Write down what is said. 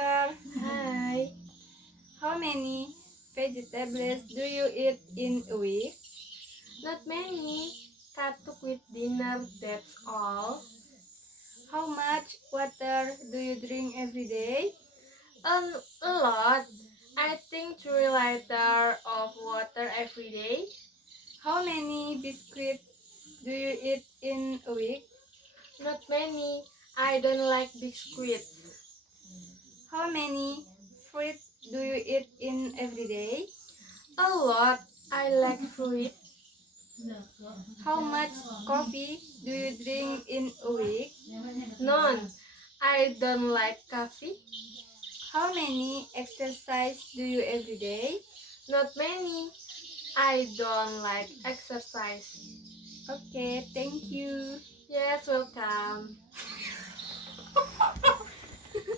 sister. Hi. How many vegetables do you eat in a week? Not many. Katuk with dinner, that's all. How much water do you drink every day? A lot. I think 3 liters of water every day. How many biscuits do you eat in a week? Not many. I don't like biscuits. How many fruit do you eat in every day? A lot. I like fruit. How much coffee do you drink in a week? None. I don't like coffee. How many exercise do you every day? Not many. I don't like exercise. Okay, thank you. Yes, welcome.